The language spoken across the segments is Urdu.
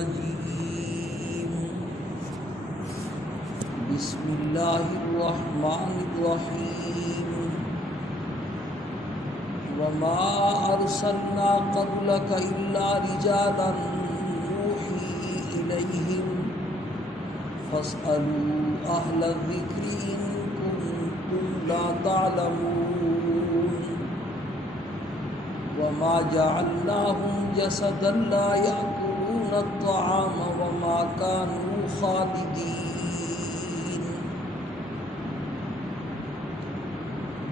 الرجيم بسم الله الرحمن الرحيم وما أرسلنا قبلك إلا رجالا نوحي إليهم فاسألوا أهل الذكر إن كنتم لا تعلمون وما جعلناهم جسدا لا يأكلون الطعام وما كانوا خالدين۔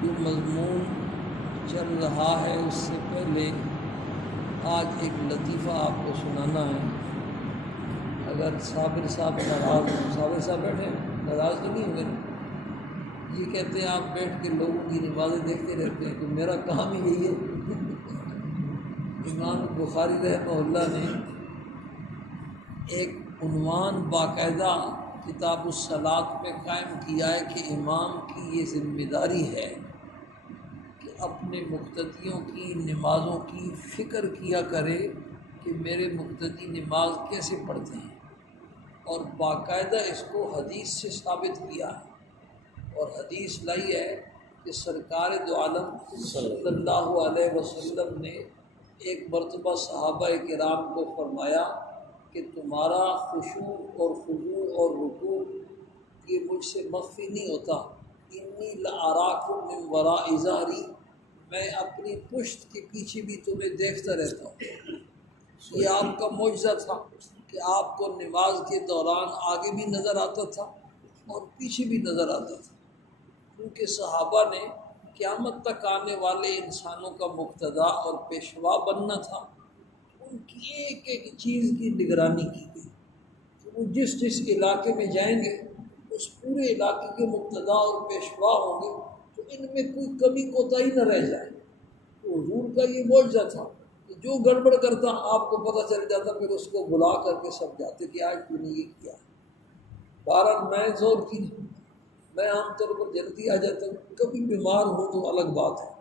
جو مضمون چل رہا ہے اس سے پہلے آج ایک لطیفہ آپ کو سنانا ہے۔ اگر صابر صاحب ناراض ہوں، صابر صاحب بیٹھے ہیں، ناراض تو نہیں ہوں گے؟ یہ کہتے ہیں آپ بیٹھ کے لوگوں کی نمازیں دیکھتے رہتے ہیں، تو میرا کام ہی یہی ہے۔ امام بخاری رحمہ اللہ نے ایک عنوان باقاعدہ کتاب الصلاۃ میں قائم کیا ہے کہ امام کی یہ ذمہ داری ہے کہ اپنے مقتدیوں کی نمازوں کی فکر کیا کرے کہ میرے مقتدی نماز کیسے پڑھتے ہیں، اور باقاعدہ اس کو حدیث سے ثابت کیا ہے۔ اور حدیث لائی ہے کہ سرکار دو عالم صلی اللہ علیہ وسلم نے ایک مرتبہ صحابہ کرام کو فرمایا کہ تمہارا خشوع اور خضوع اور رکوع یہ مجھ سے مخفی نہیں ہوتا، انی لاراکم من وراء ظہری، میں اپنی پشت کے پیچھے بھی تمہیں دیکھتا رہتا ہوں۔ یہ آپ کا معجزہ تھا کہ آپ کو نماز کے دوران آگے بھی نظر آتا تھا اور پیچھے بھی نظر آتا تھا، کیونکہ صحابہ نے قیامت تک آنے والے انسانوں کا مقتدا اور پیشوا بننا تھا۔ ان کی ایک ایک چیز کی نگرانی کی گئی کہ وہ جس جس علاقے میں جائیں گے اس پورے علاقے کے مقتدا اور پیشوا ہوں گے، تو ان میں کوئی کمی کوتاہی نہ رہ جائے۔ تو حضور کا یہ معجزہ تھا کہ جو گڑبڑ کرتا آپ کو پتہ چل جاتا، پھر اس کو بلا کر کے سمجھاتے کہ آج تو نے یہ کیا۔ بہرحال میں زور کی نہیں، میں عام طور پر جلدی آ جاتا ہوں، کبھی بیمار ہوں تو الگ بات ہے۔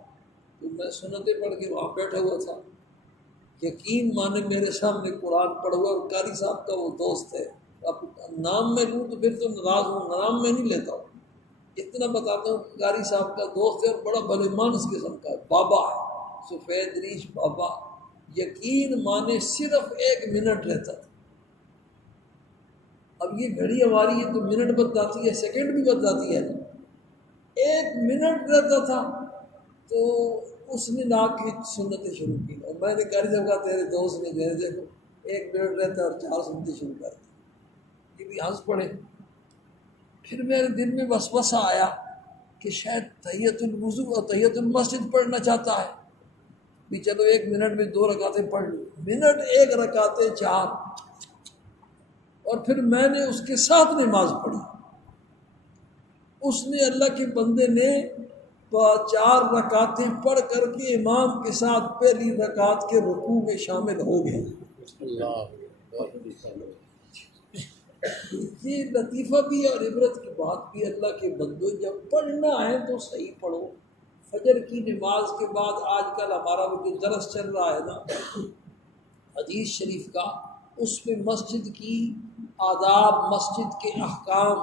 تو میں سنتیں پڑھ کے وہاں بیٹھا ہوا تھا، یقین مانے میرے سامنے قرآن پڑھ ہوا، اور قاری صاحب کا وہ دوست ہے، اب نام میں لوں تو پھر تو ناراض ہوں، نام میں نہیں لیتا ہوں، اتنا بتاتا ہوں کہ قاری صاحب کا دوست ہے اور بڑا بھلے مانس قسم کا ہے، بابا ہے، سفید ریش بابا۔ یقین مانے صرف 1 منٹ رہتا تھا۔ اب یہ گھڑی ہماری ہے تو منٹ بتاتی ہے، سیکنڈ بھی بتاتی ہے نا، 1 منٹ رہتا تھا تو اس نے لا کے سنتیں شروع کی، اور میں نے قاری صاحب کہا تیرے دوست نے میرے دیکھو 1 منٹ رہتا اور 4 سنتیں شروع کر دی، یہ بھی ہنس پڑے۔ پھر میرے دل میں وسوسہ آیا کہ شاید تحیۃ الوضو اور تحیۃ المسجد پڑھنا چاہتا ہے، بھی چلو 1 منٹ میں 2 رکعتیں پڑھ لوں، منٹ 1 رکعتیں 4، اور پھر میں نے اس کے ساتھ نماز پڑھی۔ اس نے اللہ کے بندے نے 4 رکعتیں پڑھ کر کے امام کے ساتھ پہلی رکعت کے رکوع میں شامل ہو گئے۔ یہ لطیفہ بھی اور عبرت کی بات بھی، اللہ کے بندوں جب پڑھنا ہے تو صحیح پڑھو۔ فجر کی نماز کے بعد آج کل ہمارا وہ جو درس چل رہا ہے نا حدیث شریف کا، اس میں مسجد کی آداب، مسجد کے احکام،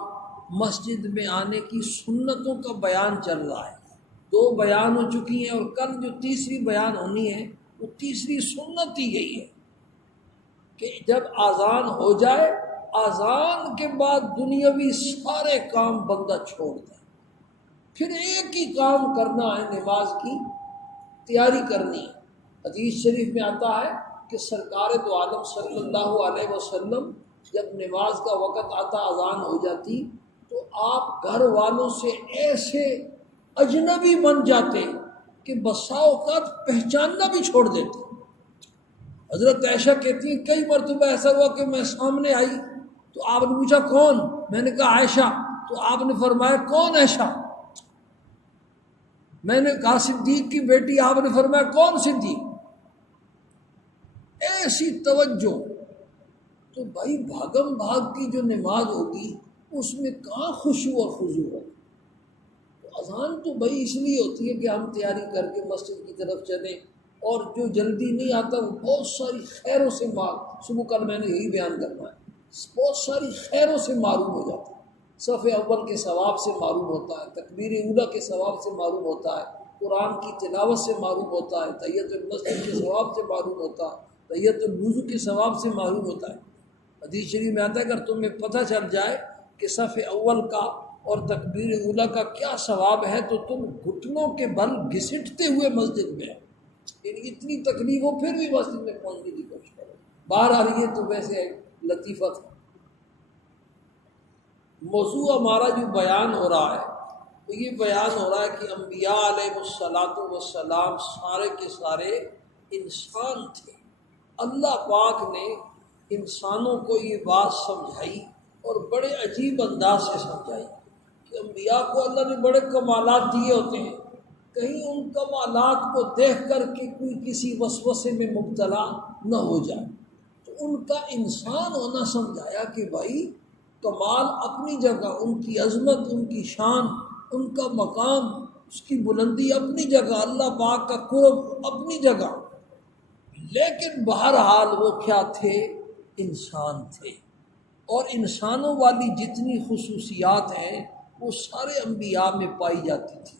مسجد میں آنے کی سنتوں کا بیان چل رہا ہے۔ 2 بیان ہو چکی ہیں، اور کل جو تیسری بیان ہونی ہے وہ تیسری سنت ہی یہی ہے کہ جب آذان ہو جائے، آذان کے بعد دنیاوی سارے کام بندہ چھوڑ دے، پھر ایک ہی کام کرنا ہے، نماز کی تیاری کرنی ہے۔ حدیث شریف میں آتا ہے کہ سرکار دو عالم صلی اللہ علیہ وسلم جب نماز کا وقت آتا، اذان ہو جاتی، تو آپ گھر والوں سے ایسے اجنبی بن جاتے کہ بسا اوقات پہچاننا بھی چھوڑ دیتے۔ حضرت عائشہ کہتی ہیں کئی مرتبہ ایسا ہوا کہ میں سامنے آئی تو آپ نے پوچھا کون؟ میں نے کہا عائشہ، تو آپ نے فرمایا کون عائشہ؟ میں نے کہا صدیق کی بیٹی، آپ نے فرمایا کون صدیق؟ ایسی توجہ۔ تو بھائی بھاگم بھاگ کی جو نماز ہوگی اس میں کہاں خشوع اور خضوع ہوگا؟ تو اذان تو بھائی اس لیے ہوتی ہے کہ ہم تیاری کر کے مسجد کی طرف چلیں اور جو جلدی نہیں آتا وہ بہت ساری خیروں سے صبح کل میں نے یہی بیان کرنا ہے، بہت ساری خیروں سے معروم ہو جاتا ہے، صف اول کے ثواب سے معروم ہوتا ہے، تکبیر اولیٰ کے ثواب سے معروم ہوتا ہے، قرآن کی تلاوت سے معروم ہوتا ہے، تحیۃ المسجد کے ثواب سے معروم ہوتا ہے، تحیۃ الوضو کے ثواب سے معروم ہوتا ہے۔ حدیث شریف میں آتا ہے اگر تمہیں پتہ چل جائے کہ صف اول کا اور تکبیر اولیٰ کا کیا ثواب ہے تو تم گھٹنوں کے بل گھسٹتے ہوئے مسجد میں آؤ، یعنی اتنی تکلیف ہو پھر بھی مسجد میں پہنچنے کی کوشش کرو۔ باہر آ رہی ہے تو ویسے لطیفہ تھا۔ موضوع ہمارا جو بیان ہو رہا ہے تو یہ بیان ہو رہا ہے کہ انبیاء علیہ الصلاۃ والسلام سارے کے سارے انسان تھے۔ اللہ پاک نے انسانوں کو یہ بات سمجھائی اور بڑے عجیب انداز سے سمجھائی کہ انبیاء کو اللہ نے بڑے کمالات دیے ہوتے ہیں، کہیں ان کمالات کو دیکھ کر کے کوئی کسی وسوسے میں مبتلا نہ ہو جائے، تو ان کا انسان ہونا سمجھایا کہ بھائی کمال اپنی جگہ، ان کی عظمت، ان کی شان، ان کا مقام، اس کی بلندی اپنی جگہ، اللہ پاک کا قرب اپنی جگہ، لیکن بہرحال وہ کیا تھے؟ انسان تھے، اور انسانوں والی جتنی خصوصیات ہیں وہ سارے انبیاء میں پائی جاتی تھی۔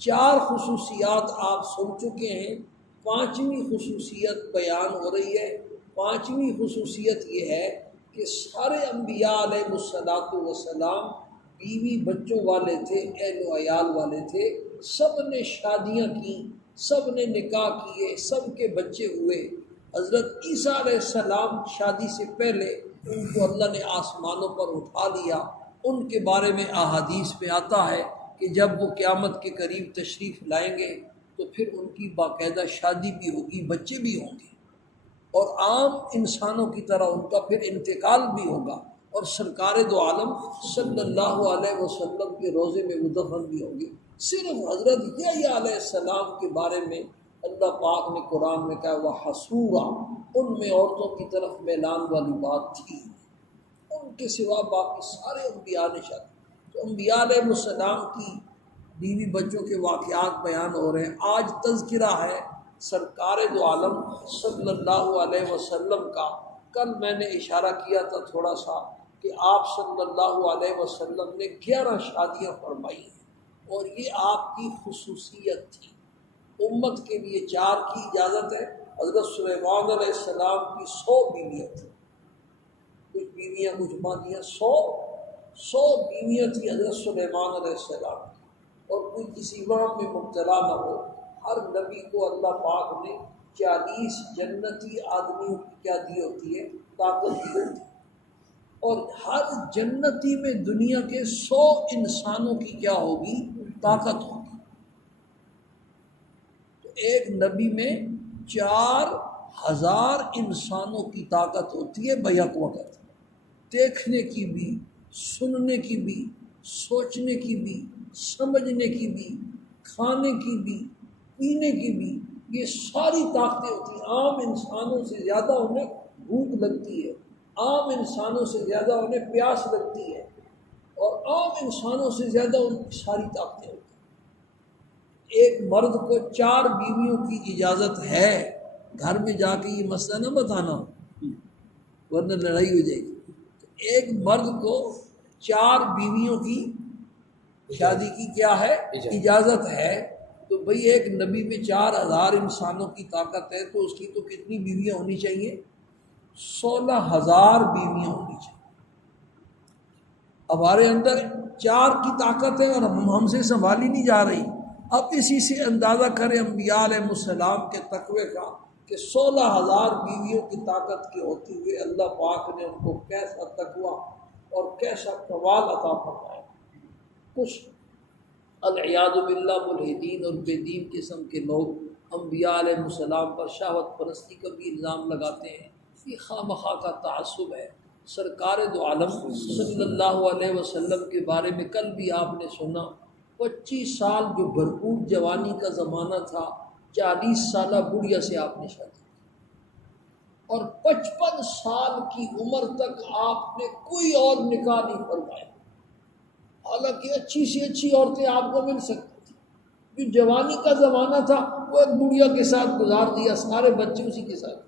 4 خصوصیات آپ سن چکے ہیں، 5ویں خصوصیت بیان ہو رہی ہے۔ 5ویں خصوصیت یہ ہے کہ سارے انبیاء علیہ الصلاۃ والسلام بیوی بچوں والے تھے، اہل و عیال والے تھے، سب نے شادیاں کی، سب نے نکاح کیے، سب کے بچے ہوئے۔ حضرت عیسیٰ علیہ السلام شادی سے پہلے ان کو اللہ نے آسمانوں پر اٹھا لیا۔ ان کے بارے میں احادیث میں آتا ہے کہ جب وہ قیامت کے قریب تشریف لائیں گے تو پھر ان کی باقاعدہ شادی بھی ہوگی، بچے بھی ہوں گے، اور عام انسانوں کی طرح ان کا پھر انتقال بھی ہوگا، اور سرکار دو عالم صلی اللہ علیہ وسلم کے روضے میں وہ دفن بھی ہوں گے۔ صرف حضرت یحییٰ علیہ السلام کے بارے میں اللہ پاک نے قرآن میں کہا وحصورا، ان میں عورتوں کی طرف میلان والی بات تھی، ان کے سوا باقی سارے انبیاء نے شادی۔ تو انبیاء علیہ السلام کی بیوی بچوں کے واقعات بیان ہو رہے ہیں۔ آج تذکرہ ہے سرکار دو عالم صلی اللہ علیہ وسلم کا۔ کل میں نے اشارہ کیا تھا تھوڑا سا کہ آپ صلی اللہ علیہ وسلم نے 11 شادیاں فرمائی ہیں، اور یہ آپ کی خصوصیت تھی۔ امت کے لیے 4 کی اجازت ہے۔ حضرت سلیمان علیہ السلام کی 100 بیویاں تھیں، کچھ بیویاں کچھ ماندیاں، 100 بیویاں تھیں حضرت سلیمان علیہ السلام کی، اور کوئی کسی وہم میں مبتلا نہ ہو۔ ہر نبی کو اللہ پاک نے 40 جنتی آدمیوں کی کیا دی ہوتی ہے؟ طاقت دی ہوتی ہے، اور ہر جنتی میں دنیا کے 100 انسانوں کی کیا ہوگی؟ طاقت ہوگی۔ تو ایک نبی میں 4000 انسانوں کی طاقت ہوتی ہے بیک وقت، دیکھنے کی بھی، سننے کی بھی، سوچنے کی بھی، سمجھنے کی بھی، کھانے کی بھی، پینے کی بھی، یہ ساری طاقتیں ہوتی ہیں۔ عام انسانوں سے زیادہ انہیں بھوک لگتی ہے، عام انسانوں سے زیادہ انہیں پیاس لگتی ہے، اور عام انسانوں سے زیادہ ان کی ساری طاقتیں ہوتی ہیں۔ ایک مرد کو 4 بیویوں کی اجازت ہے، گھر میں جا کے یہ مسئلہ نہ بتانا ورنہ لڑائی ہو جائے گی۔ ایک مرد کو 4 بیویوں کی شادی کی کیا ہے؟ اجازت ہے۔ تو بھئی ایک نبی میں 4000 انسانوں کی طاقت ہے تو اس کی تو کتنی بیویاں ہونی چاہیے؟ 16000 بیویاں ہونی چاہیے۔ ہمارے اندر 4 کی طاقت ہے اور ہم سے سنبھالی نہیں جا رہی۔ اب اسی سے اندازہ کریں انبیاء علیہ السلام کے تقوی کا کہ 16000 بیویوں کی طاقت کے ہوتے ہوئے اللہ پاک نے ان کو کیسا تقوی اور کیسا کمال عطا فرمایا۔ کچھ العیاذ باللہ ملحدین اور بے دین قسم کے لوگ انبیاء علیہ السلام پر شہوت پرستی کا بھی الزام لگاتے ہیں، یہ خواہ مخواہ کا تعصب ہے۔ سرکار دو عالم صلی اللہ علیہ وسلم کے بارے میں کل بھی آپ نے سنا، 25 سال جو بھرپور جوانی کا زمانہ تھا، 40 سالہ بڑھیا سے آپ نے شادی کی، اور 55 سال کی عمر تک آپ نے کوئی اور نکاح نہیں فرمایا، حالانکہ اچھی سے اچھی عورتیں آپ کو مل سکتی تھیں، جو جوانی کا زمانہ تھا وہ ایک بڑھیا کے ساتھ گزار دیا، سارے بچے اسی کے ساتھ۔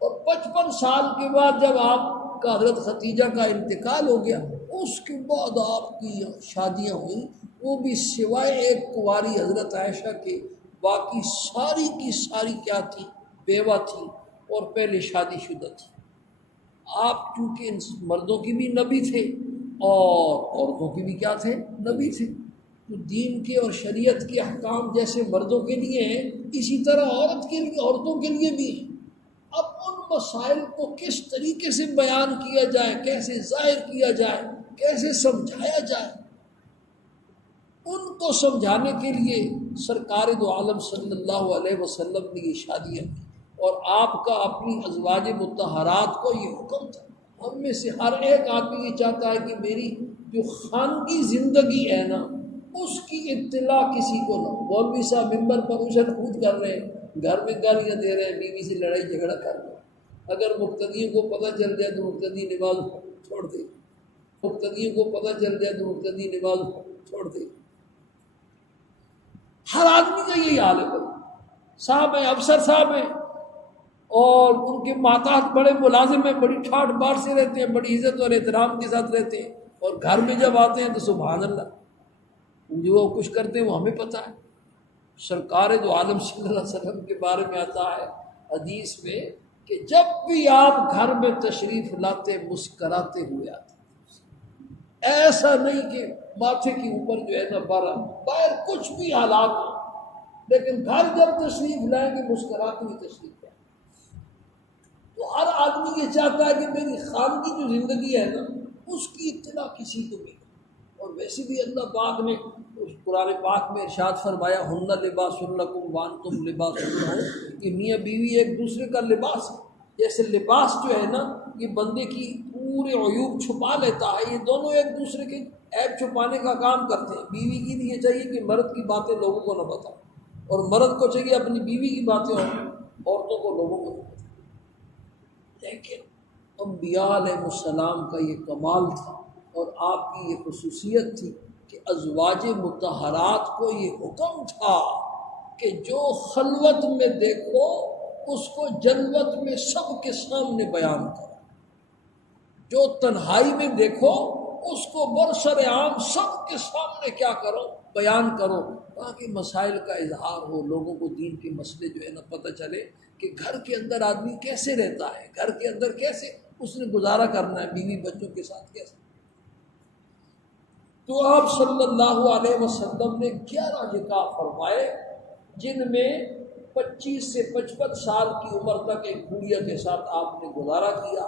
اور 55 سال کے بعد جب آپ کا حضرت ختیجہ کا انتقال ہو گیا، اس کے بعد آپ کی شادیاں ہوئیں، وہ بھی سوائے ایک کنواری حضرت عائشہ کے باقی ساری کی ساری کیا تھی؟ بیوہ تھی اور پہلے شادی شدہ تھی۔ آپ چونکہ ان مردوں کی بھی نبی تھے اور عورتوں کی بھی کیا تھے؟ نبی تھے۔ تو دین کے اور شریعت کے احکام جیسے مردوں کے لیے ہیں، اسی طرح عورتوں کے لیے بھی ہیں۔ اب ان مسائل کو کس طریقے سے بیان کیا جائے، کیسے ظاہر کیا جائے، کیسے سمجھایا جائے، ان کو سمجھانے کے لیے سرکار دو عالم صلی اللہ علیہ وسلم نے یہ شادیاں کی، اور آپ کا اپنی ازواج مطہرات کو یہ حکم تھا۔ ہم میں سے ہر ایک آدمی یہ چاہتا ہے کہ میری جو خانگی زندگی ہے نا، اس کی اطلاع کسی کو نہ ہو۔ مولوی صاحب ممبر پر اچھل کود کر رہے ہیں، گھر میں گالیاں دے رہے ہیں، بیوی سے لڑائی جھگڑا کر رہے ہیں۔ اگر مقتدیوں کو پتہ چل جائے تو مقتدی نماز چھوڑ دے، مقتدیوں کو پتہ چل جائے تو مقتدی نماز چھوڑ دے۔ ہر آدمی کا یہی حال ہے۔ صاحب ہیں، افسر صاحب ہیں، اور ان کے ماتحت بڑے ملازم ہیں، بڑی ٹھاٹ بار سے رہتے ہیں، بڑی عزت اور احترام کے ساتھ رہتے ہیں، اور گھر میں جب آتے ہیں تو سبحان اللہ، جو وہ کچھ کرتے ہیں وہ ہمیں پتہ ہے۔ سرکار دو عالم صلی اللہ علیہ وسلم کے بارے میں آتا ہے حدیث میں کہ جب بھی آپ گھر میں تشریف لاتے مسکراتے ہوئے آتے، ایسا نہیں کہ ماتھے کے اوپر جو ہے نا باہر کچھ بھی حالات ہوں، لیکن گھر جب تشریف لائیں گے مسکراتے ہوئے تشریف لائیں۔ تو ہر آدمی یہ چاہتا ہے کہ میری خانگی جو زندگی ہے نا، اس کی اطلاع کسی کو ملے۔ اور ویسے بھی اللہ پاک نے قرآن پاک میں ارشاد فرمایا، ہن لباس لکم وانتم لباس لہن، کہ میاں بیوی ایک دوسرے کا لباس ہے۔ جیسے لباس جو ہے نا یہ بندے کی پورے عیوب چھپا لیتا ہے، یہ دونوں ایک دوسرے کے عیب چھپانے کا کام کرتے ہیں۔ بیوی کی لیے یہ چاہیے کہ مرد کی باتیں لوگوں کو نہ بتائے، اور مرد کو چاہیے اپنی بیوی کی باتیں عورتوں کو لوگوں کو نہ بتائے۔ لیکن انبیاء علیہ السلام کا یہ کمال تھا اور آپ کی یہ خصوصیت تھی کہ ازواج مطہرات کو یہ حکم تھا کہ جو خلوت میں دیکھو اس کو جلوت میں سب کے سامنے بیان کرو، جو تنہائی میں دیکھو اس کو برسر عام سب کے سامنے کیا کرو؟ بیان کرو، تاکہ مسائل کا اظہار ہو، لوگوں کو دین کے مسئلے جو ہے نا پتہ چلے کہ گھر کے اندر آدمی کیسے رہتا ہے، گھر کے اندر کیسے اس نے گزارا کرنا ہے، بیوی بچوں کے ساتھ کیسے۔ تو آپ صلی اللہ علیہ وسلم نے 11 نکاح فرمائے، جن میں 25 سے 55 سال کی عمر تک ایک بڑھیا کے ساتھ آپ نے گزارا کیا۔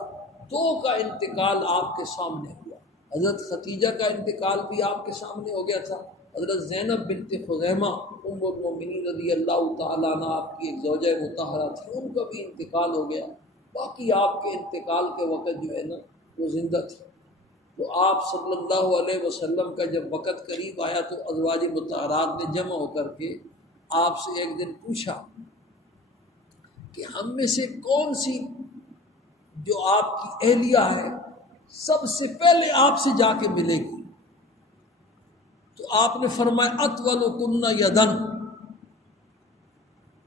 2 کا انتقال آپ کے سامنے ہوا، حضرت ختیجہ کا انتقال بھی آپ کے سامنے ہو گیا تھا، حضرت زینب بنت خزیمہ ام المؤمنین رضی اللہ تعالیٰ عنہ آپ کی ایک زوجہ مطہرہ تھی، ان کا بھی انتقال ہو گیا۔ باقی آپ کے انتقال کے وقت جو ہے نا وہ زندہ تھی۔ تو آپ صلی اللہ علیہ وسلم کا جب وقت قریب آیا تو ازواج مطہرات نے جمع ہو کر کے آپ سے ایک دن پوچھا کہ ہم میں سے کون سی جو آپ کی اہلیہ ہے سب سے پہلے آپ سے جا کے ملے گی؟ تو آپ نے فرمایا اطول کن یدن،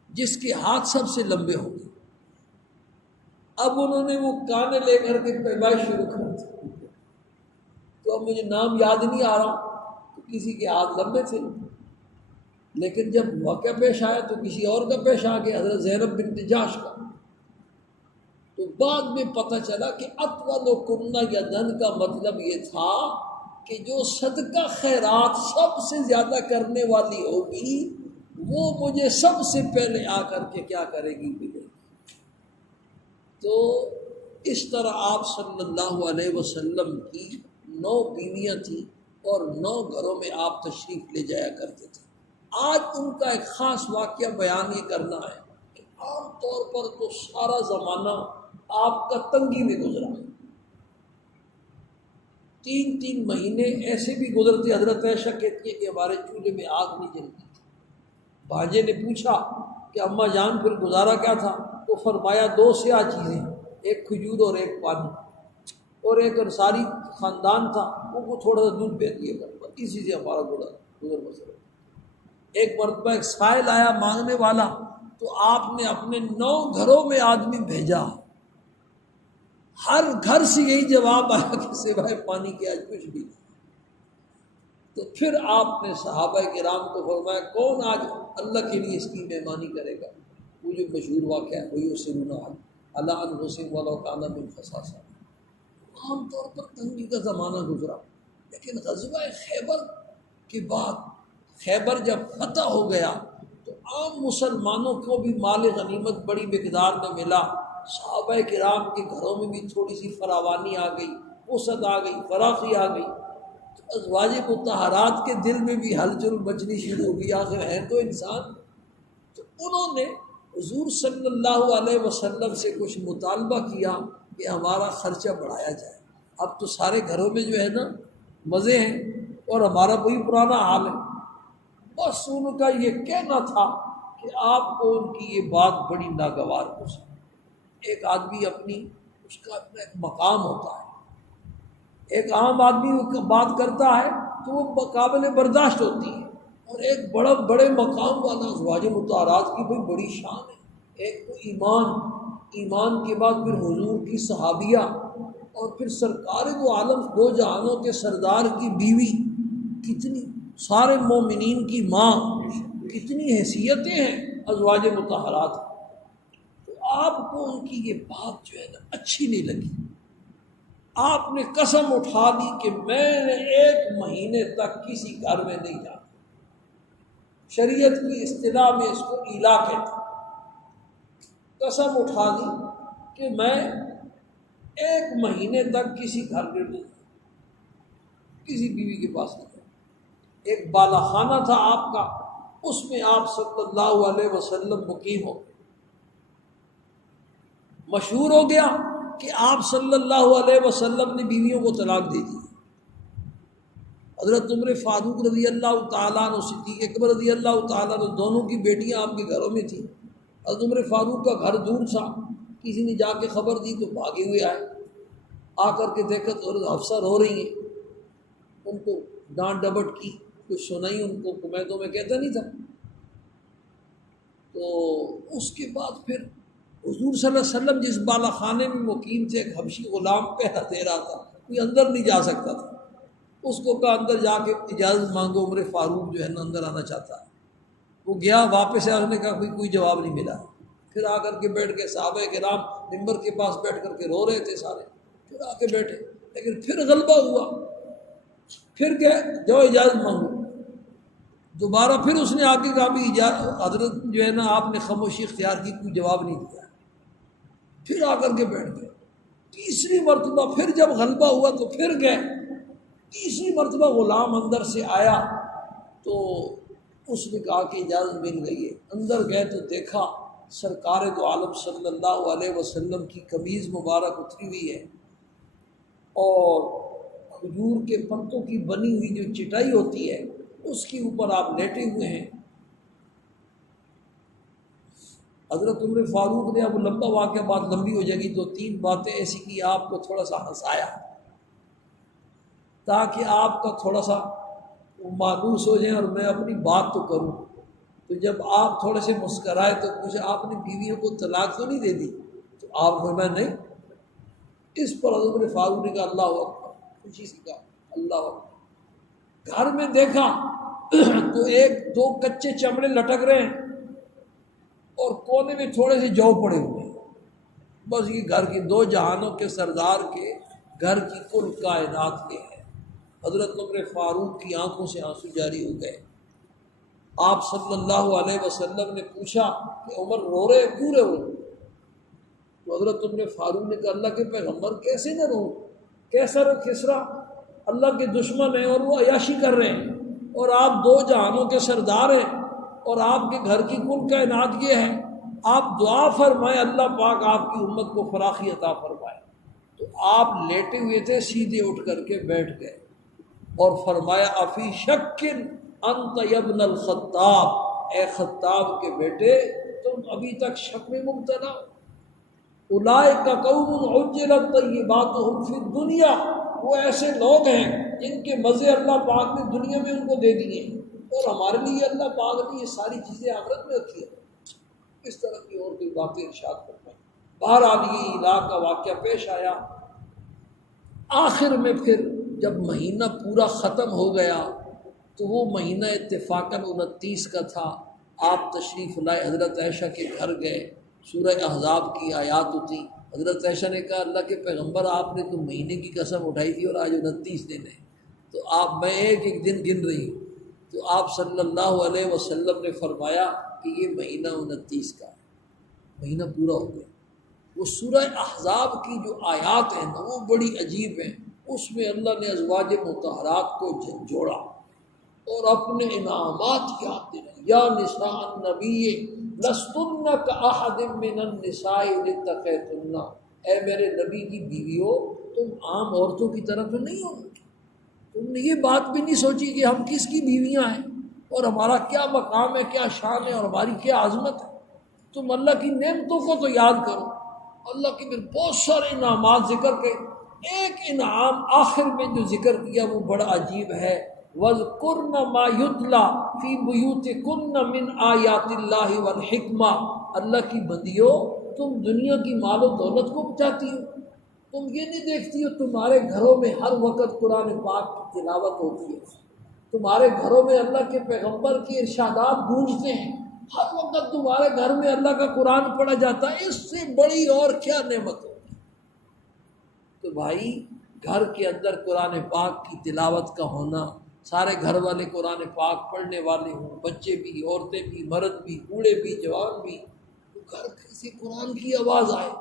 جس کے ہاتھ سب سے لمبے ہوں گے۔ اب انہوں نے وہ کانے لے کر کے پیمائش شروع کر دی، تو اب مجھے نام یاد نہیں آ رہا، تو کسی کے ہاتھ لمبے تھے، لیکن جب واقعہ پیش آیا تو کسی اور کا پیش آ گیا، حضرت زینب بنت جحش کا۔ تو بعد میں پتہ چلا کہ اطول کن یدن کا مطلب یہ تھا کہ جو صدقہ خیرات سب سے زیادہ کرنے والی ہوگی وہ مجھے سب سے پہلے آ کر کے کیا کرے گی؟ ملے گی۔ تو اس طرح آپ صلی اللہ علیہ وسلم کی 9 بیویاں تھیں اور 9 گھروں میں آپ تشریف لے جایا کرتے تھے۔ آج ان کا ایک خاص واقعہ بیان یہ کرنا ہے کہ عام طور پر تو سارا زمانہ آپ کا تنگی میں گزرا، 3 مہینے ایسے بھی گزرتے، حضرت عائشہ کہتی ہے کہ ہمارے چولہے میں آگ نہیں جلتی تھی۔ بھانجے نے پوچھا کہ اماں جان پھر گزارا کیا تھا؟ تو فرمایا 2 سیاہ چیزیں، ایک کھجور اور ایک پانی، اور ایک انصاری خاندان تھا، ان کو تھوڑا سا دودھ پہ دیا کرتا، اسی سے ہمارا گزر بسر۔ ایک مرتبہ ایک سائل آیا مانگنے والا، تو آپ نے اپنے 9 گھروں میں آدمی بھیجا، ہر گھر سے یہی جواب آیا کہ سوائے پانی کے آج کچھ بھی نہیں۔ تو پھر آپ نے صحابہ کرام کو فرمایا کون آج اللہ کے لیے اس کی مہمانی کرے گا؟ وہ جو مشہور واقعہ ہے وہی سرون اللہ انفسہم ولو کان بہم خصاصہ۔ عام طور پر تنگی کا زمانہ گزرا، لیکن غزوہ خیبر کے بعد خیبر جب فتح ہو گیا تو عام مسلمانوں کو بھی مال غنیمت بڑی مقدار میں ملا، صحابہ کرام کے گھروں میں بھی تھوڑی سی فراوانی آ گئی، وسعت آ گئی، فراخی آ گئی، تو ازواج مطہرات کے دل میں بھی ہلچل مچنی شروع ہو گئی، آخر ہے تو انسان۔ تو انہوں نے حضور صلی اللہ علیہ وسلم سے کچھ مطالبہ کیا کہ ہمارا خرچہ بڑھایا جائے، اب تو سارے گھروں میں جو ہے نا مزے ہیں اور ہمارا وہی پرانا حال ہے۔ بس ان کا یہ کہنا تھا کہ آپ کو ان کی یہ بات بڑی ناگوار ہو سکتی۔ ایک آدمی اس کا اپنا ایک مقام ہوتا ہے، ایک عام آدمی بات کرتا ہے تو وہ قابل برداشت ہوتی ہے، اور ایک بڑے مقام والا ازواج مطہرات کی بھئی بڑی شان ہے۔ ایک تو ایمان کے بعد پھر حضور کی صحابیہ، اور پھر سرکار دو عالم 2 جہانوں کے سردار کی بیوی، کتنی سارے مومنین کی ماں، کتنی حیثیتیں ہیں ازواج مطہرات۔ تو آپ کو ان کی یہ بات جو ہے نا اچھی نہیں لگی، آپ نے قسم اٹھا لی کہ میں نے 1 مہینے تک کسی گھر میں نہیں جانا۔ شریعت کی اصطلاح میں اس کو ایلا کہتے ہیں۔ قسم اٹھا لی کہ میں 1 مہینے تک کسی گھر میں نہیں، کسی بیوی کے پاس نہیں۔ ایک بالا خانہ تھا آپ کا، اس میں آپ صلی اللہ علیہ وسلم مقیم ہو گئے۔ مشہور ہو گیا کہ آپ صلی اللہ علیہ وسلم نے بیویوں کو طلاق دے دی۔ حضرت عمر فاروق رضی اللہ تعالیٰ عنہ، صدیق اکبر رضی اللہ تعالیٰ عنہ، دونوں کی بیٹیاں آپ کے گھروں میں تھیں۔ حضرت عمر فاروق کا گھر دور تھا، کسی نے جا کے خبر دی تو بھاگے ہوئے آئے، آ کر کے دیکھا تو حضرت حفصہ رو رہی ہیں، ان کو ڈانٹ ڈپٹ کی، کچھ سنائی ان کو، میں تو میں کہتا نہیں تھا۔ تو اس کے بعد پھر حضور صلی اللہ علیہ وسلم جس بالا خانے میں مقیم تھے، ایک حبشی غلام پہرا دے رہا تھا، کوئی اندر نہیں جا سکتا تھا، اس کو کہا اندر جا کے اجازت مانگو، عمر فاروق جو ہے نا اندر آنا چاہتا ہے۔ وہ گیا، واپس آیا، اس نے کہا کوئی جواب نہیں ملا۔ پھر آ کر کے بیٹھ گئے، صحابہ کرام منبر کے پاس بیٹھ کر کے رو رہے تھے سارے، پھر آ کے بیٹھے، لیکن پھر غلبہ ہوا، پھر کہ جاؤ اجازت مانگو۔ دوبارہ پھر اس نے آ کے کہا بھی حضرت جو ہے نا آپ نے خاموشی اختیار کی، کوئی جواب نہیں دیا، پھر آ کر کے بیٹھ گئے۔ تیسری مرتبہ پھر جب غلبہ ہوا تو پھر گئے، تیسری مرتبہ غلام اندر سے آیا تو اس نے کہا کہ اجازت مل گئی ہے۔ اندر گئے تو دیکھا سرکار دو عالم صلی اللہ علیہ وسلم کی قمیض مبارک اتری ہوئی ہے، اور کھجور کے پتوں کی بنی ہوئی جو چٹائی ہوتی ہے اس کے اوپر آپ لیٹے ہوئے ہیں۔ حضرت عمر فاروق نے، اب لمبا واقعہ بات لمبی ہو جائے گی، 2-3 باتیں ایسی کی آپ کو تھوڑا سا ہنسایا تاکہ آپ کا تھوڑا سا مانوس ہو جائیں اور میں اپنی بات تو کروں۔ تو جب آپ تھوڑے سے مسکرائے تو کچھ آپ نے بیویوں کو طلاق تو نہیں دے دی؟ تو آپ فرمایا نہیں۔ اس پر حضرت عمر فاروق نے کہا اللہ اکبر، خوشی سے کہا اللہ اکبر۔ گھر میں دیکھا تو 1-2 کچے چمڑے لٹک رہے ہیں اور کونے میں تھوڑے سے جو پڑے ہوئے ہیں، بس یہ گھر کی 2 جہانوں کے سردار کے گھر کی کل کائنات کے ہے۔ حضرت عمر فاروق کی آنکھوں سے آنسو جاری ہو گئے۔ آپ صلی اللہ علیہ وسلم نے پوچھا کہ عمر رو رہے کیوں رہے ہو؟ تو حضرت عمر فاروق نے کہا اللہ کے پیغمبر کیسے نہ رو، کیسر و کسریٰ اللہ کے دشمن ہیں اور وہ عیاشی کر رہے ہیں، اور آپ 2 جہانوں کے سردار ہیں، اور آپ کے گھر کی کل کائنات یہ ہے، آپ دعا فرمائیں اللہ پاک آپ کی امت کو فراخی عطا فرمائے۔ تو آپ لیٹے ہوئے تھے، سیدھے اٹھ کر کے بیٹھ گئے اور فرمایا افی شکن انت ابن الخطاب، اے خطاب کے بیٹے تم ابھی تک شک میں مبتلا ہو۔ اولئک قوم عجلت طیباتہم فی الدنیا، وہ ایسے لوگ ہیں جن کے مزے اللہ پاک نے دنیا میں ان کو دے دیے، اور ہمارے لیے اللہ پاک نے یہ ساری چیزیں آخرت میں رکھی ہے۔ اس طرح کی اور کوئی باتیں ارشاد فرمائیں۔ بہرحال یہ الہ کا واقعہ پیش آیا۔ آخر میں پھر جب مہینہ پورا ختم ہو گیا تو وہ مہینہ اتفاقاً 29 کا تھا، آپ تشریف لائے، حضرت عائشہ کے گھر گئے، سورہ احزاب کی آیات ہوتی، حضرت عائشہ نے کہا اللہ کے پیغمبر آپ نے تو مہینے کی قسم اٹھائی تھی اور آج 29 دن ہے، تو آپ میں ایک ایک دن گن رہی ہوں، تو آپ صلی اللہ علیہ وسلم نے فرمایا کہ یہ مہینہ 29 کا ہے، مہینہ پورا ہو گیا۔ وہ سورہ احزاب کی جو آیات ہیں نا وہ بڑی عجیب ہیں، اس میں اللہ نے ازواج مطہرات کو جوڑا اور اپنے انعامات یاد دلائے۔ یا نساء النبی لستن کاحد من النساء ان اتقیتن، اے میرے نبی کی بیویوں تم عام عورتوں کی طرح تو نہیں ہو، تم نے یہ بات بھی نہیں سوچی کہ ہم کس کی بیویاں ہیں اور ہمارا کیا مقام ہے، کیا شان ہے اور ہماری کیا عظمت ہے۔ تم اللہ کی نعمتوں کو تو یاد کرو۔ اللہ کے پھر بہت سارے انعامات ذکر کے، ایک انعام آخر میں جو ذکر کیا وہ بڑا عجیب ہے، وَاذْكُرْنَ مَا يُتْلَى فِي بُيُوتِكُنَّ مِنْ آیَاتِ اللَّهِ وَالْحِکْمَةِ، اللہ کی بندیوں تم دنیا کی مال و دولت کو بچاتی ہو، تم یہ نہیں دیکھتی ہو تمہارے گھروں میں ہر وقت قرآن پاک کی تلاوت ہوتی ہے، تمہارے گھروں میں اللہ کے پیغمبر کے ارشادات گونجتے ہیں، ہر وقت تمہارے گھر میں اللہ کا قرآن پڑھا جاتا ہے، اس سے بڑی اور کیا نعمت ہوگی؟ تو بھائی گھر کے اندر قرآن پاک کی تلاوت کا ہونا، سارے گھر والے قرآن پاک پڑھنے والے ہوں، بچے بھی، عورتیں بھی، مرد بھی، بوڑھے بھی، جوان بھی، تو گھر سے قرآن کی آواز آئے،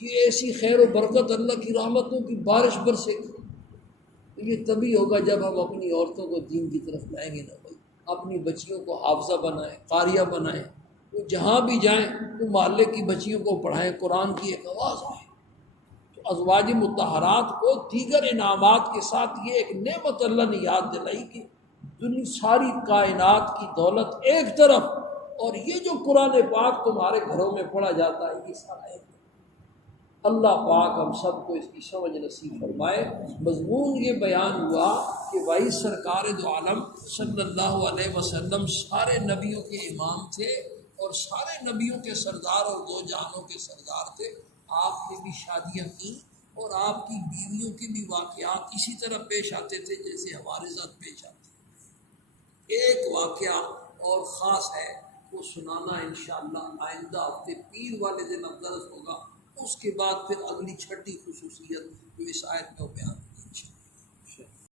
یہ ایسی خیر و برکت، اللہ کی رحمتوں کی بارش برسے گی۔ یہ تبھی ہوگا جب ہم اپنی عورتوں کو دین کی طرف لائیں گے نا بھائی، اپنی بچیوں کو حافظہ بنائیں، قاریہ بنائیں، وہ جہاں بھی جائیں تو محلے کی بچیوں کو پڑھائیں، قرآن کی ایک آواز آئے۔ تو ازواج مطہرات کو دیگر انعامات کے ساتھ یہ ایک نعمت اللہ نے یاد دلائی کہ دنیا ساری کائنات کی دولت ایک طرف اور یہ جو قرآن پاک تمہارے گھروں میں پڑھا جاتا ہے یہ سارا ایک۔ اللہ پاک ہم سب کو اس کی سمجھ نصیب فرمائے۔ مضمون یہ بیان ہوا کہ بھائی سرکار دو عالم صلی اللہ علیہ وسلم سارے نبیوں کے امام تھے اور سارے نبیوں کے سردار اور دو جہانوں کے سردار تھے۔ آپ نے بھی شادیاں کی اور آپ کی بیویوں کے بھی واقعات اسی طرح پیش آتے تھے جیسے ہمارے ساتھ پیش آتے ہیں۔ ایک واقعہ اور خاص ہے، وہ سنانا انشاءاللہ آئندہ ہفتے پیر والے دن درس ہوگا، اس کے بعد پھر اگلی چھٹی خصوصیت جو اس آیت میں بیان ہے۔